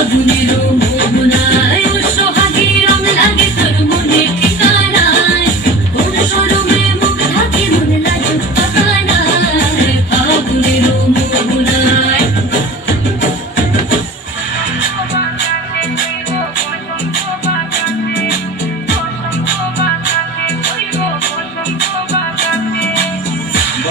Estados Unidos.